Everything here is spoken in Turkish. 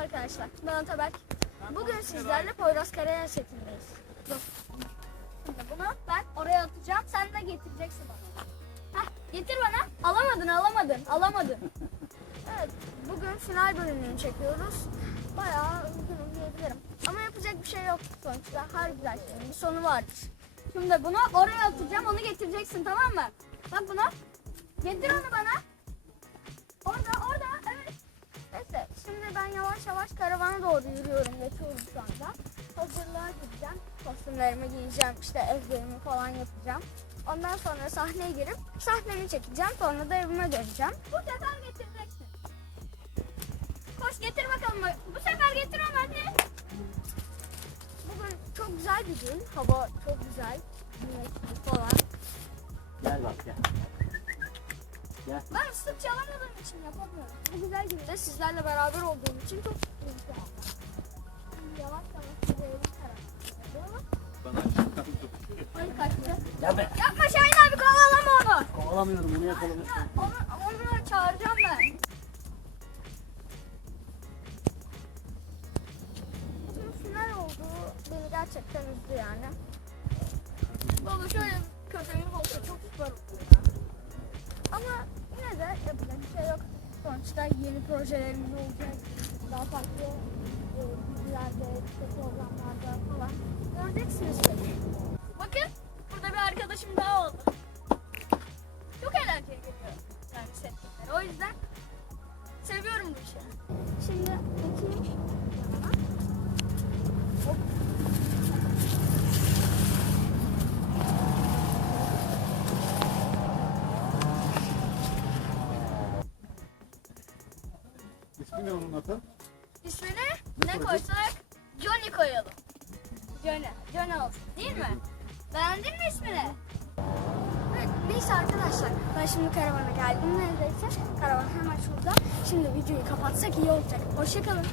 arkadaşlar. Ben Atabek. Bugün sizlerle Poyraz Karayel setindeyiz. Şimdi bunu ben oraya atacağım. Sen de getireceksin bana. Heh, getir bana. Alamadın, alamadın, alamadın. Evet, bugün final bölümünü çekiyoruz. Bayağı üzgünüm diyebilirim. Ama yapacak bir şey yok sonuçta. Her güzel şeyin bir sonu vardır. Şimdi bunu oraya atacağım, onu getireceksin tamam mı? Bak bunu. Getir onu bana. Yavaş karavana doğru yürüyorum, geçiyorum şu anda. Hazırlığa gideceğim. Kostümlerimi giyeceğim, işte evlerimi falan yapacağım. Ondan sonra sahneye girip sahnemi çekeceğim. Sonra da evime döneceğim. Bu sefer getireceksin. Koş getir bakalım. Bu sefer getir onu hadi. Bugün çok güzel bir gün. Hava çok güzel. Güneşli falan. Gel bak gel. Gel. Ben sık çalamadığım için yapamıyorum. Bu güzel günde sizlerle beraber olduğum için çok mutluyum şu anda. Yavaş yavaş gidelim tarafına. Bana Ay kaçtı. Gel be. Yapma Şahin abi kovalama onu. Kovalamıyorum onu yakalamıyorsun. Ya, Onu, onu çağıracağım ben. Final oldu. Beni gerçekten üzdü yani. Baba şöyle köpeğim olsa çok süper olur ya. Ama yine de yapacak bir şey yok. Sonuçta yeni projelerimiz olacak. Daha farklı e, dizilerde, işte programlarda falan göreceksiniz beni. Bakın burada bir arkadaşım daha oldu. Çok eğlenceli geliyor yani setlikler. O yüzden seviyorum bu işi. Şimdi İsmi ne onun atı? İsmini ne koysak? Johnny koyalım. Johnny. Johnny olsun değil mi? Beğendin mi ismini? Evet, neyse arkadaşlar ben şimdi karavana geldim neredeyse. Karavan hemen şurada. Şimdi videoyu kapatsak iyi olacak. Hoşçakalın.